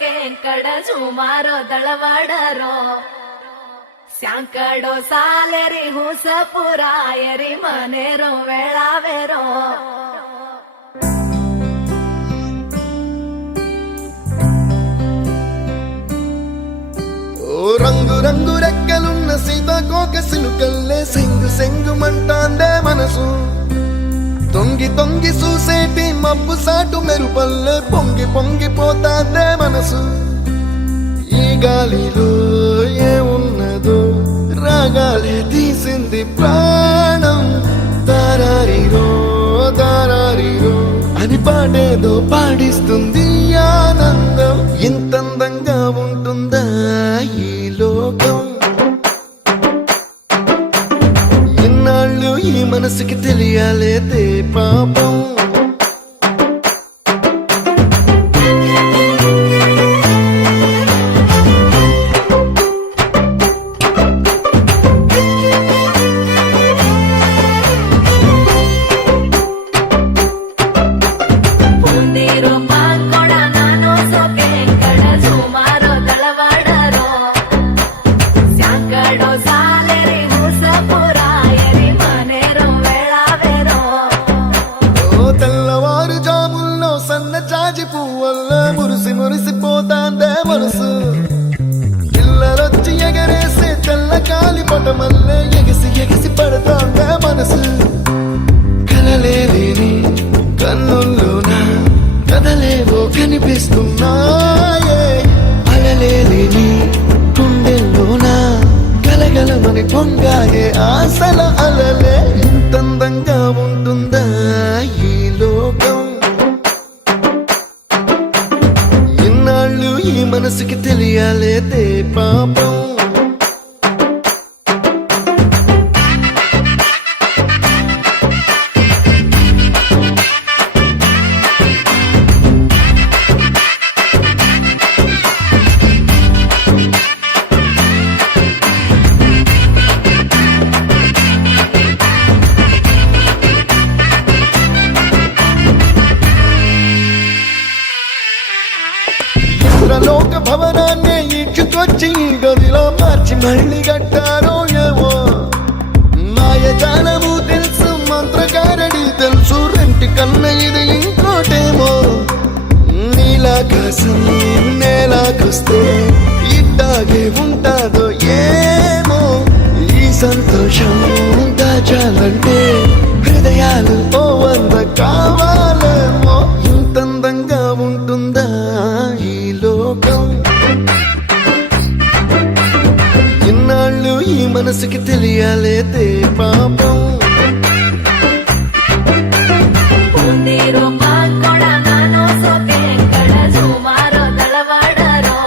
ಕೆಂಕಡ ಸುಮಾರೋ ದಳವಾಡರೋ ಸ್ಯಾಂಕಡೋ ಸಾಲೆರಿ ಹುಸಪುರಾಯರಿ ಮನೆರೋ ವೇಳಾವೆರೋ రంగు రంగు రెక్కలున్న సీతాకోక సిలుకల్లే సెంగు సెంగు మంటాందే మనసు తొంగి తొంగి చూసేటి మబ్బు సాటు మెరుపల్లే పొంగి పొంగిపోతాందే మనసు ఈ గాలిలో ఏమున్నదో రాగాలే తీసింది ప్రాణం దారారిరో దారారిరో అని పాడేదో పాడిస్తుంది ఆనందం ఇంతందంగా ఉంటుందా ఈ లోకం ఇన్నాళ్ళు ఈ మనసుకి తెలియాలేదే పాపం మురిసి మురిసిపోతాందే మనసు పిల్లలొచ్చి ఎగరేసే తెల్ల కాలి పటమల్లే ఎగిసి ఎగిసి పడతాందే మనసు కలలేని కన్నుల్లోన కదలేవో కనిపిస్తున్నాయే అలలేని గుండెల్లోన గలగలమని పొంగాయే ఆశల అలలే ఇంతందంగా ఉంటుందా ఈ లోకం ఈ మనసుకి తెలియాలేదే పాపం లోక భవనాన్ని ఈడ్చుకొచ్చి గదిలో మార్చి మళ్ళీ కట్టారో ఏమో మాయజాలము తెలుసు మంత్రకారడి తెలుసు రెంటి కన్న ఇది ఇంకోటేమో నీలాకాశం నేలాకొస్తే ఇట్టాగే ఉంటాదో ఏమో ఈ సంతోషం దాచాలంటే హృదయాలు ఓ వంద కావాలేమో ఇంతందంగా ఉంటుందా ఇన్నాళ్ళు ఈ మనసుకి తెలియాలేదే పాపం దళవాడరో